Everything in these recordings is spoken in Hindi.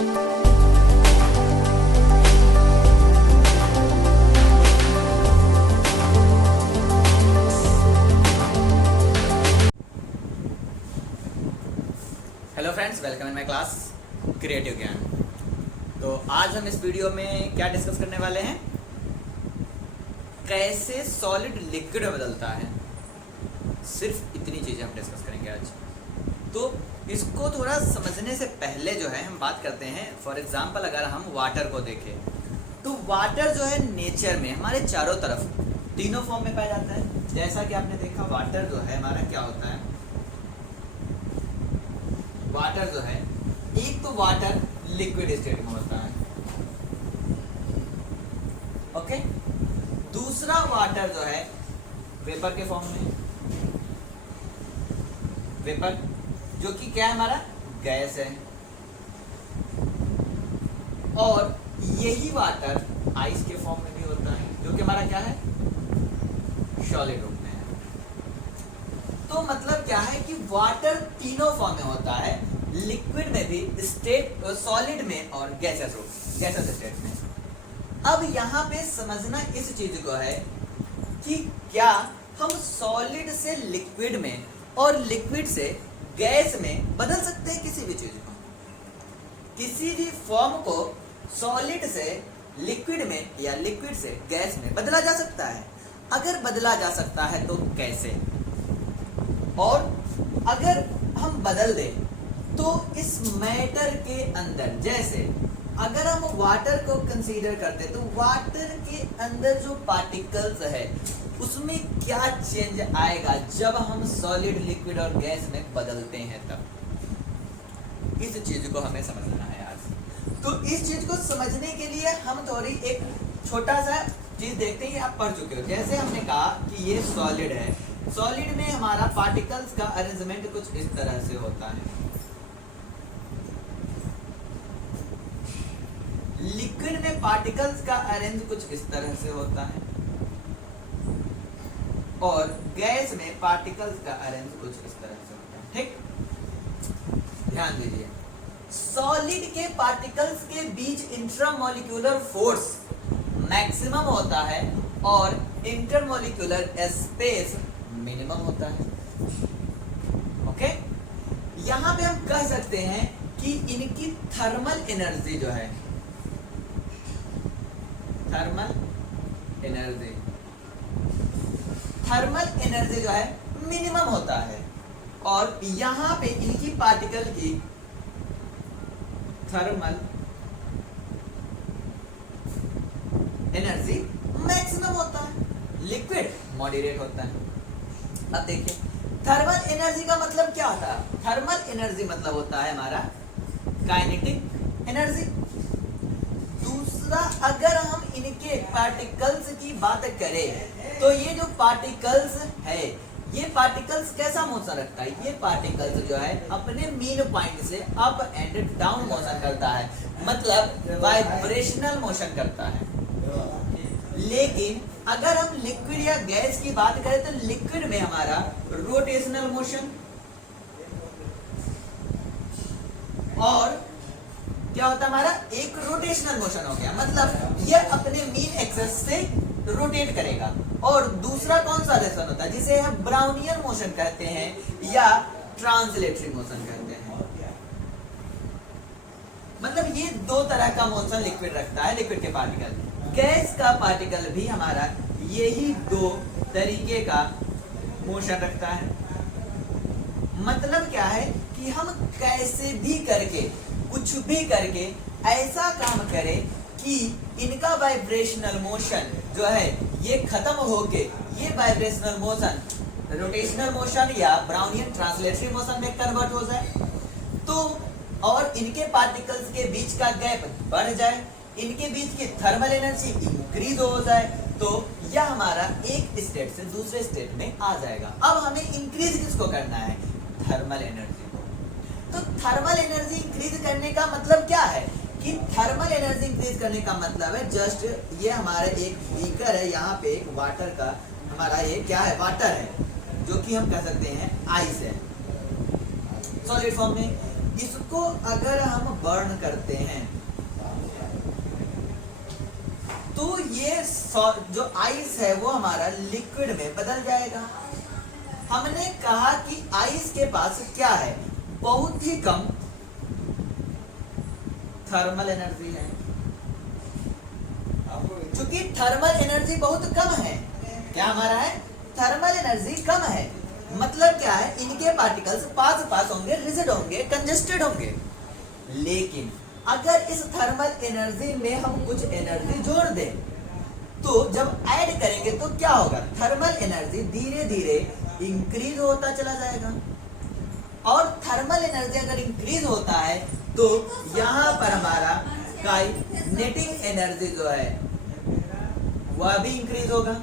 Hello friends, welcome in my class creative ज्ञान। तो आज हम इस वीडियो में क्या डिस्कस करने वाले हैं, कैसे सॉलिड लिक्विड में बदलता है। सिर्फ इतनी चीज़ें हम डिस्कस करेंगे आज। तो इसको थोड़ा समझने से पहले जो है हम बात करते हैं। फॉर एग्जांपल अगर हम वाटर को देखें तो वाटर जो है नेचर में हमारे चारों तरफ तीनों फॉर्म में पाया जाता है। जैसा कि आपने देखा, वाटर जो है हमारा क्या होता है, वाटर जो है एक तो वाटर लिक्विड स्टेट में होता है, ओके। दूसरा वाटर जो है वेपर के फॉर्म में, वेपर जो कि क्या है हमारा गैस है, और यही वाटर आइस के फॉर्म में भी होता है जो कि हमारा क्या है सॉलिड रूप में है। तो मतलब क्या है कि वाटर तीनों फॉर्म में होता है, लिक्विड में भी, स्टेट सॉलिड में और गैसेस स्टेट में। अब यहाँ पे समझना इस चीज को है कि क्या हम सॉलिड से लिक्विड में और लिक्विड से गैस में बदल सकते हैं किसी भी चीज को, किसी भी फॉर्म को सॉलिड से लिक्विड में या लिक्विड से गैस में बदला जा सकता है। अगर बदला जा सकता है तो कैसे, और अगर हम बदल दें तो इस मैटर के अंदर, जैसे अगर हम वाटर को कंसीडर करते तो वाटर के अंदर जो पार्टिकल्स है उसमें क्या चेंज आएगा जब हम सॉलिड, लिक्विड और गैस में बदलते हैं। तब इस चीज को हमें समझना है आज। तो इस चीज को समझने के लिए हम थोड़ी एक छोटा सा चीज देखते हैं। आप पढ़ चुके हो, जैसे हमने कहा कि ये सॉलिड है, सॉलिड में हमारा पार्टिकल्स का अरेंजमेंट कुछ इस तरह से होता है। लिक्विड में पार्टिकल्स का अरेंज कुछ इस तरह से होता है, और गैस में पार्टिकल्स का अरेंज कुछ इस तरह से होता है। ठीक, ध्यान दीजिए। सॉलिड के पार्टिकल्स के बीच इंट्रामोलिक्यूलर फोर्स मैक्सिमम होता है और इंटरमोलिक्यूलर स्पेस मिनिमम होता है, ओके। यहां पे हम कह सकते हैं कि इनकी थर्मल एनर्जी जो है, थर्मल एनर्जी जो है मिनिमम होता है, और यहां पे इनकी पार्टिकल की थर्मल एनर्जी मैक्सिमम होता है, लिक्विड मॉडरेट होता है। अब देखिए, थर्मल एनर्जी का मतलब क्या होता है? थर्मल एनर्जी मतलब होता है हमारा काइनेटिक एनर्जी। दूसरा, अगर हम इनके पार्टिकल्स की बात करें तो ये जो पार्टिकल्स है, ये पार्टिकल्स कैसा मोशन रखता है? ये पार्टिकल्स जो है अपने मीन पॉइंट से अप एंड डाउन मोशन करता है, मतलब वाइब्रेशनल मोशन करता है। लेकिन अगर हम लिक्विड या गैस की बात करें तो लिक्विड में हमारा रोटेशनल मोशन, और क्या होता है हमारा एक रोटेशनल मोशन हो गया, मतलब ये अपने मीन एक्सिस से रोटेट करेगा। और दूसरा कौन सा रेशन होता है जिसे हम ब्राउनियन मोशन कहते हैं या ट्रांसलेटरी मोशन कहते हैं। मतलब ये दो तरह का मोशन लिक्विड रखता है, लिक्विड के पार्टिकल। गैस का पार्टिकल भी हमारा यही दो तरीके का मोशन रखता है। मतलब क्या है कि हम कैसे भी करके, कुछ भी करके ऐसा काम करें कि इनका वाइब्रेशनल मोशन जो है ये खत्म होके ये वाइब्रेशनल मोशन रोटेशनल मोशन या ब्राउनियन ट्रांसलेटरी मोशन में कन्वर्ट हो जाए, तो और इनके पार्टिकल्स के बीच का गैप बढ़ जाए, इनके बीच की थर्मल एनर्जी इंक्रीज हो जाए, तो यह हमारा एक स्टेट से दूसरे स्टेट में आ जाएगा। अब हमें इंक्रीज किसको करना है? थर्मल एनर्जी को। तो थर्मल एनर्जी इंक्रीज करने का मतलब क्या है कि थर्मल एनर्जी इंक्रीज करने का मतलब है जस्ट ये हमारा एक बीकर है, यहाँ पे एक वाटर का हमारा ये क्या है, वाटर है, जो कि हम कह सकते हैं आइस है सॉलिड फॉर्म में। इसको अगर हम बर्न करते हैं तो ये जो आइस है वो हमारा लिक्विड में बदल जाएगा। हमने कहा कि आइस के पास क्या है, बहुत ही कम थर्मल एनर्जी है। क्योंकि थर्मल एनर्जी बहुत कम है, क्या हमारा है, थर्मल एनर्जी कम है, मतलब क्या है, इनके पार्टिकल्स पास पास होंगे, रिजिड होंगे, कंजेस्टेड होंगे। लेकिन अगर इस थर्मल एनर्जी में हम कुछ एनर्जी जोड़ दें तो जब ऐड करेंगे तो क्या होगा, थर्मल एनर्जी धीरे धीरे इंक्रीज होता चला जाएगा। और थर्मल एनर्जी अगर इंक्रीज होता है तो यहाँ पर हमारा काइनेटिक एनर्जी जो है वह भी इंक्रीज होगा।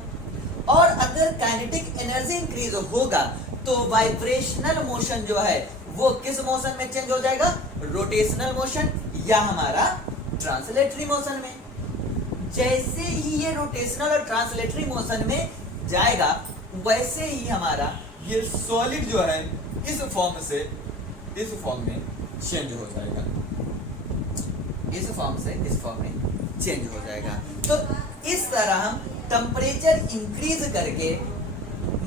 और अगर काइनेटिक एनर्जी इंक्रीज होगा तो वाइब्रेशनल मोशन जो है वो किस मोशन में चेंज हो जाएगा, रोटेशनल मोशन या हमारा ट्रांसलेटरी मोशन में। जैसे ही ये रोटेशनल और ट्रांसलेटरी मोशन में जाएगा वैसे ही हमारा ये सॉलिड जो है इस फॉर्म से इस फॉर्म में चेंज हो जाएगा, इस फॉर्म से इस फॉर्म में चेंज हो जाएगा। तो इस तरह हम टेम्परेचर इंक्रीज करके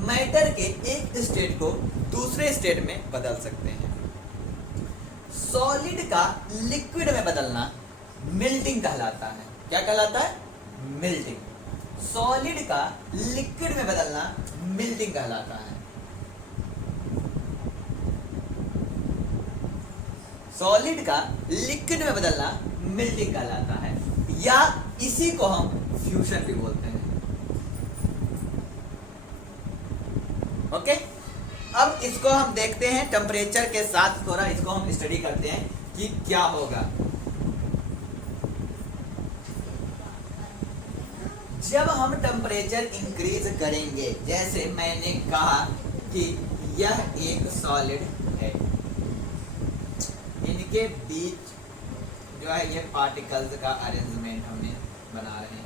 मैटर के एक स्टेट को दूसरे स्टेट में बदल सकते हैं। सॉलिड का लिक्विड में बदलना मेल्टिंग कहलाता है। क्या कहलाता है, मेल्टिंग। सॉलिड का लिक्विड में बदलना मेल्टिंग कहलाता है। सॉलिड का लिक्विड में बदलना मेल्टिंग कहलाता है, या इसी को हम फ्यूजन भी बोलते हैं। ओके, अब इसको हम देखते हैं टेम्परेचर के साथ, थोड़ा इसको हम स्टडी करते हैं कि क्या होगा जब हम टेम्परेचर इंक्रीज करेंगे। जैसे मैंने कहा कि यह एक सॉलिड है, इनके बीच जो है ये पार्टिकल्स का अरेंजमेंट हमने बना रहे हैं।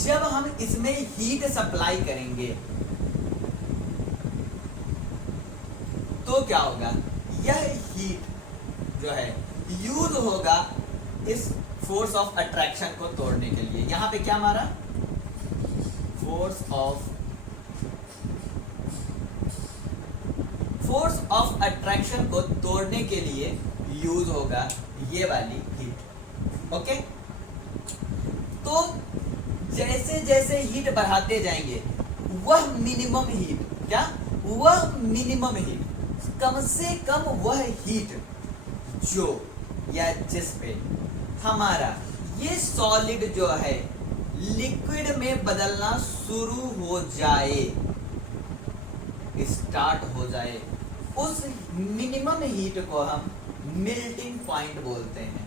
जब हम इसमें हीट सप्लाई करेंगे तो क्या होगा, यह हीट जो है यूज होगा इस फोर्स ऑफ अट्रैक्शन को तोड़ने के लिए। यहां पे क्या हमारा फोर्स ऑफ अट्रैक्शन को तोड़ने के लिए यूज होगा ये वाली हीट। ओके, तो जैसे जैसे हीट बढ़ाते जाएंगे वह मिनिमम हीट, क्या वह मिनिमम हीट, कम से कम वह हीट जो या जिस पे हमारा ये सॉलिड जो है लिक्विड में बदलना शुरू हो जाए, स्टार्ट हो जाए, उस मिनिमम हीट को हम मेल्टिंग पॉइंट बोलते हैं।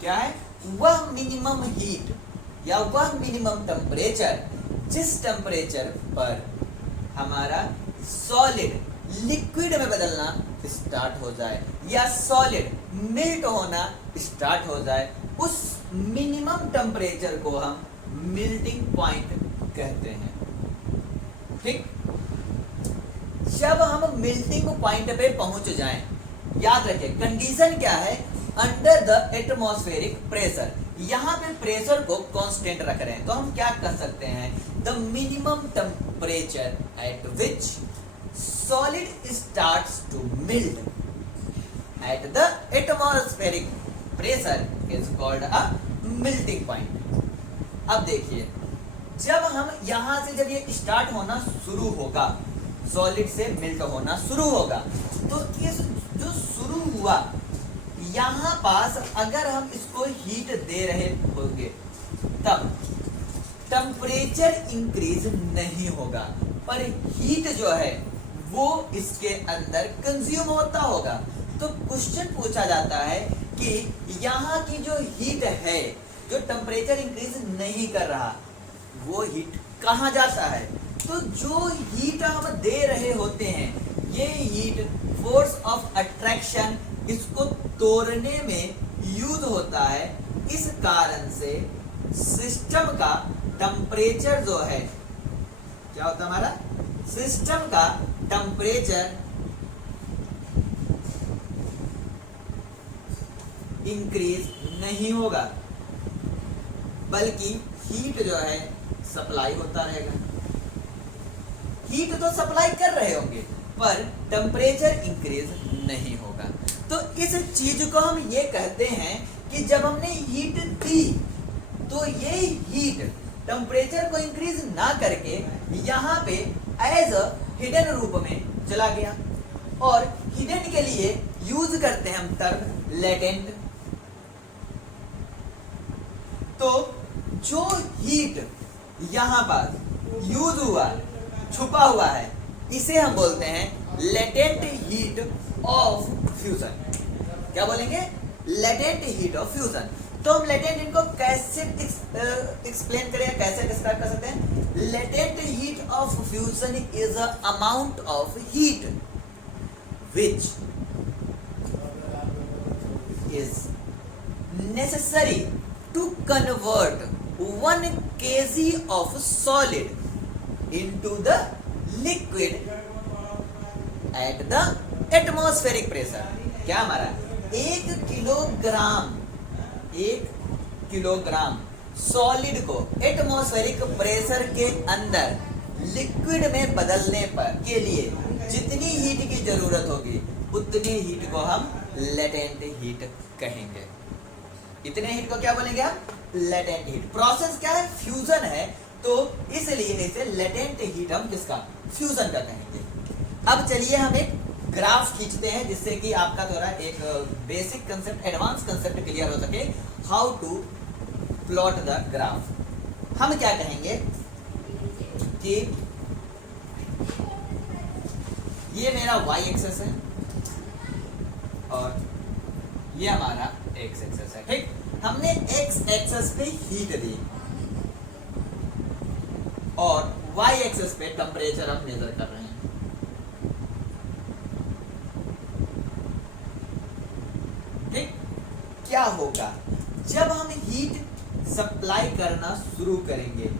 क्या है, वह मिनिमम हीट या वह मिनिमम टेम्परेचर जिस टेम्परेचर पर हमारा सॉलिड लिक्विड में बदलना स्टार्ट हो जाए या सॉलिड मेल्ट होना स्टार्ट हो जाए, उस मिनिमम टेम्परेचर को हम मेल्टिंग पॉइंट कहते हैं। ठीक, जब हम मेल्टिंग पॉइंट पे पहुंच जाएं, याद रखें कंडीशन क्या है, अंडर द एटमॉस्फेरिक प्रेशर। यहां पे प्रेशर को कांस्टेंट रख रहे हैं तो हम क्या कर सकते हैं, the minimum temperature at which solid starts to melt at the atmospheric pressure is called a melting point. अब देखिए, जब हम यहां से जब ये स्टार्ट होना शुरू होगा, सॉलिड से मेल्ट होना शुरू होगा, तो ये जो शुरू हुआ यहां पास अगर हम इसको हीट दे रहे होंगे तब टेम्परेचर इंक्रीज नहीं होगा, पर हीट जो है वो इसके अंदर कंज्यूम होता होगा। तो क्वेश्चन पूछा जाता है कि यहाँ की जो हीट है, जो टेम्परेचर इंक्रीज नहीं कर रहा, वो हीट कहाँ जाता है। तो जो हीट हम दे रहे होते हैं, ये हीट फोर्स ऑफ अट्रैक्शन इसको तोड़ने में यूज होता है, इस कारण से सिस्टम का टेम्परेचर जो है, क्या होता है हमारा सिस्टम का टेम्परेचर इंक्रीज नहीं होगा, बल्कि हीट जो है सप्लाई होता रहेगा। हीट तो सप्लाई कर रहे होंगे पर टेम्परेचर इंक्रीज नहीं होगा। तो इस चीज को हम ये कहते हैं कि जब हमने हीट दी तो ये हीट टेम्परेचर को इंक्रीज ना करके यहाँ पे एज अ हिडन रूप में चला गया, और हिडन के लिए यूज करते हैं हम टर्म लेटेंट। तो जो हीट यहाँ पर यूज हुआ, छुपा हुआ है, इसे हम बोलते हैं लेटेंट हीट ऑफ फ्यूजन। क्या बोलेंगे? Latent heat of fusion. तो हम लेटेंट इनको कैसे एक्सप्लेन करें, कैसे डिस्क्राइब कर सकते हैं? Latent heat of fusion is a amount of heat which is necessary to convert 1 kg of solid into the liquid at the atmospheric pressure। क्या हमारा 1 किलोग्राम सॉलिड को एटमॉस्फेरिक प्रेशर के अंदर लिक्विड में बदलने पर के लिए जितनी हीट की जरूरत होगी उतनी हीट को हम लेटेंट हीट कहेंगे। इतने हीट को क्या बोलेंगे हम? Latent heat. प्रोसेस क्या है? फ्यूजन है, तो इसलिए इसे लेटेंट हीट हम किसका? फ्यूजन का कहेंगे। अब चलिए हम एक ग्राफ खींचते हैं जिससे कि आपका थोड़ा एक basic concept, advance concept clear हो सके, how to plot the graph. हम क्या कहेंगे कि ये मेरा y एक्सेस है और ये हमारा x एक्सेस है, ठीक। हमने x एक्सेस पे हीट दी और y एक्सेस पे टेम्परेचर हम मेजर कर रहे हैं। ठीक, क्या होगा जब हम हीट सप्लाई करना शुरू करेंगे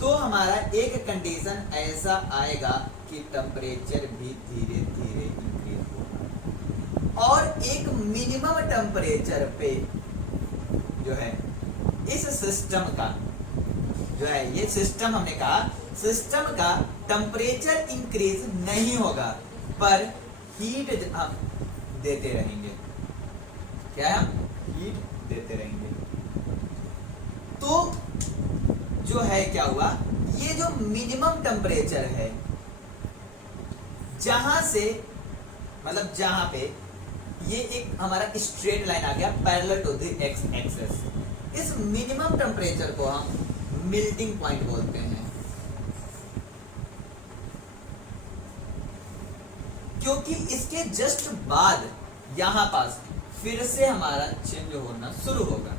तो हमारा एक कंडीशन ऐसा आएगा कि टेम्परेचर भी धीरे धीरे इंक्रीज होगा और एक मिनिमम टेम्परेचर पे जो है इस सिस्टम का जो है, ये सिस्टम हमने कहा सिस्टम का टेम्परेचर इंक्रीज नहीं होगा पर हीट हम देते रहेंगे। क्या है? हम हीट देते रहेंगे। तो जो है क्या हुआ, ये जो मिनिमम टेम्परेचर है जहां से मतलब जहां पे ये एक हमारा स्ट्रेट लाइन आ गया parallel to the X axis, इस मिनिमम टेम्परेचर को हम मेल्टिंग पॉइंट बोलते हैं। क्योंकि इसके जस्ट बाद यहां पास फिर से हमारा चेंज होना शुरू होगा।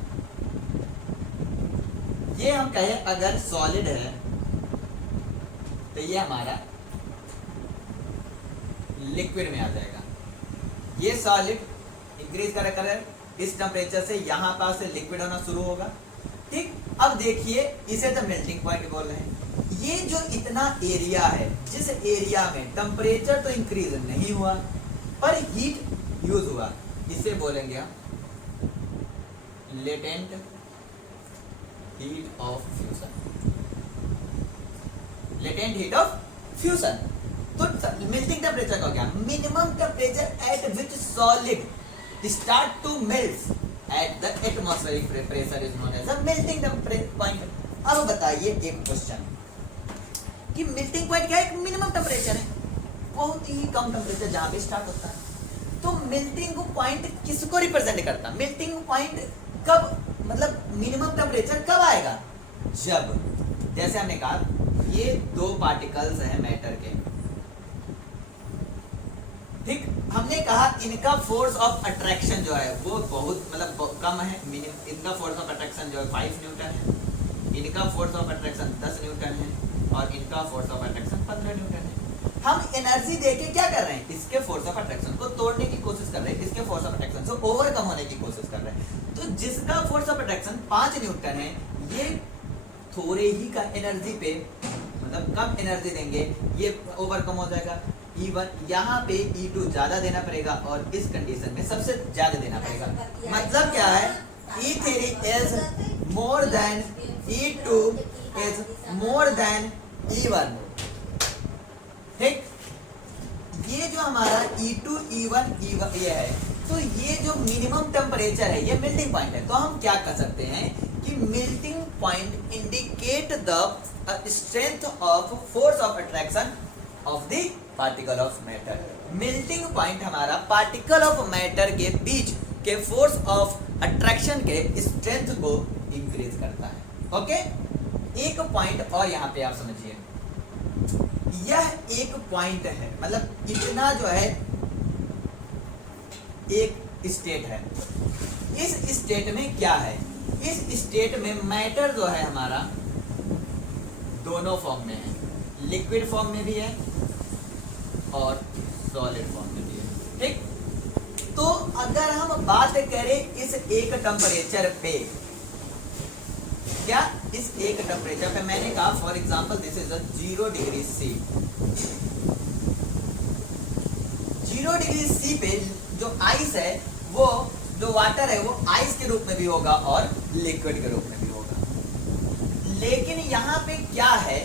ये हम कहें अगर सॉलिड है तो ये हमारा लिक्विड में आ जाएगा। ये सॉलिड इंक्रीज कर इस टेम्परेचर से यहां पास से लिक्विड होना शुरू होगा। ठीक, अब देखिए इसे तो मेल्टिंग पॉइंट बोल रहे हैं। ये जो इतना एरिया है जिस एरिया में टेम्परेचर तो इंक्रीज नहीं हुआ पर हीट यूज हुआ, इसे बोलेंगे हम latent heat of fusion. Latent heat of fusion. तो मेल्टिंग टेम्परेचर का क्या? Minimum temperature at which solid start to melt at the atmospheric pressure is known as a melting point. अब बताइए एक क्वेश्चन कि मेल्टिंग पॉइंट क्या है? एक मिनिमम टेम्परेचर है, बहुत ही कम टेम्परेचर जहां पे स्टार्ट होता है। तो मेल्टिंग पॉइंट किसको रिप्रेजेंट करता है? मेल्टिंग पॉइंट कब, मतलब मिनिमम टेम्परेचर कब आएगा? जब, जैसे हमने कहा ये दो पार्टिकल्स हैं मैटर के, ठीक, हमने कहा इनका फोर्स ऑफ अट्रैक्शन जो है वो बहुत मतलब कम है। इनका फोर्स ऑफ अट्रैक्शन जो है 5 न्यूटन है, इनका फोर्स ऑफ अट्रैक्शन 10 न्यूटन है और इनका फोर्स ऑफ अट्रैक्शन 15 न्यूटन है। हम एनर्जी देके क्या कर रहे हैं, इसके फोर्स ऑफ अट्रैक्शन को तोड़ने की कोशिश कर रहे हैं, इसके फोर्स ऑफ अट्रैक्शन से ओवरकम होने की कोशिश कर रहे हैं। तो जिसका फोर्स ऑफ अट्रैक्शन 5 न्यूटन है, ये थोड़े ही का एनर्जी पे मतलब कम एनर्जी देंगे, ये ओवरकम हो जाएगा। E1 यहाँ पे E2 ज्यादा देना पड़ेगा और इस कंडीशन में सबसे ज्यादा देना पड़ेगा। मतलब क्या है, E3 is more than E2 is more than E1। ठीक, ये जो हमारा E2 E1 ये है, तो ये जो मिनिमम टेम्परेचर है, ये मेल्टिंग पॉइंट है। तो हम क्या कर सकते हैं कि melting point indicate the strength of force of attraction of the particle of matter. Melting point हमारा पार्टिकल ऑफ मैटर के बीच के फोर्स ऑफ अट्रैक्शन के स्ट्रेंथ को इंक्रीज करता है। ओके, एक पॉइंट और यहाँ पे आप समझिए, यह एक पॉइंट है, मतलब इतना जो है एक स्टेट है। इस स्टेट में क्या है, इस स्टेट में मैटर जो है हमारा दोनों फॉर्म में है, लिक्विड फॉर्म में भी है और सॉलिड फॉर्म में भी है। ठीक, तो अगर हम बात करें इस एक टेम्परेचर पे, क्या इस एक टेम्परेचर पे मैंने कहा for example this is 0 degree C। 0 degree C पे जो आइस है, वो जो वाटर है, वो आइस के रूप में भी होगा और लिक्विड के रूप में भी होगा। लेकिन यहाँ पे क्या है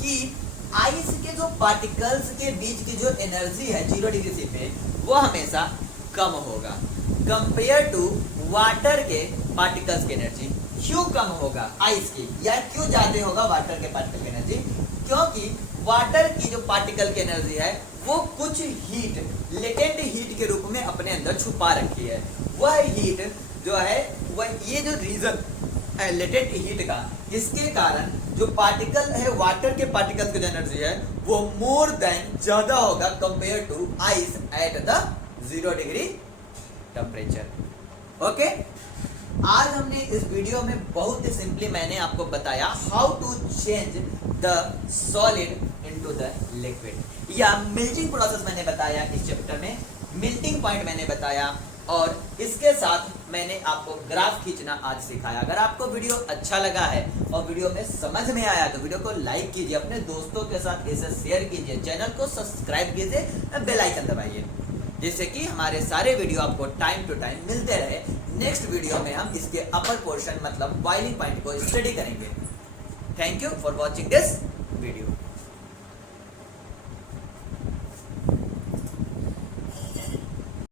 कि आइस के जो पार्टिकल्स के बीच की जो एनर्जी है 0 डिग्री C पे, वो हमेशा कम होगा कंपेयर टू वाटर के पार्टिकल्स की एनर्जी। क्यों कम होगा आइस की, या क्यों ज्यादा होगा वाटर के पार्टिकल की एनर्जी? क्योंकि वाटर की जो पार्टिकल की एनर्जी है, वो कुछ हीट, लेटेंट हीट के रूप में अपने अंदर छुपा रखी है। वह हीट जो है, वह ये जो रीजन है लेटेंट हीट का, इसके कारण जो पार्टिकल है, वाटर के पार्टिकल की जो एनर्जी है, वो मोर देन ज्यादा होगा compare to ice at the 0 degree temperature. Okay, आज हमने इस वीडियो में बहुत ही सिंपली मैंने आपको बताया how to change the solid into the liquid, या मेल्टिंग प्रोसेस मैंने बताया इस चैप्टर में, मेल्टिंग पॉइंट मैंने बताया, और इसके साथ मैंने आपको ग्राफ खींचना आज सिखाया। अगर आपको वीडियो अच्छा लगा है और वीडियो में समझ में आया तो वीडियो को लाइक कीजिए, अपने दोस्तों के साथ इसे शेयर कीजिए, चैनल को सब्सक्राइब कीजिए, बेल आइकन दबाइए, जिससे कि हमारे सारे वीडियो आपको टाइम टू टाइम मिलते रहे। नेक्स्ट वीडियो में हम इसके अपर पोर्शन मतलब बॉइलिंग पॉइंट को स्टडी करेंगे। Thank you for watching this video.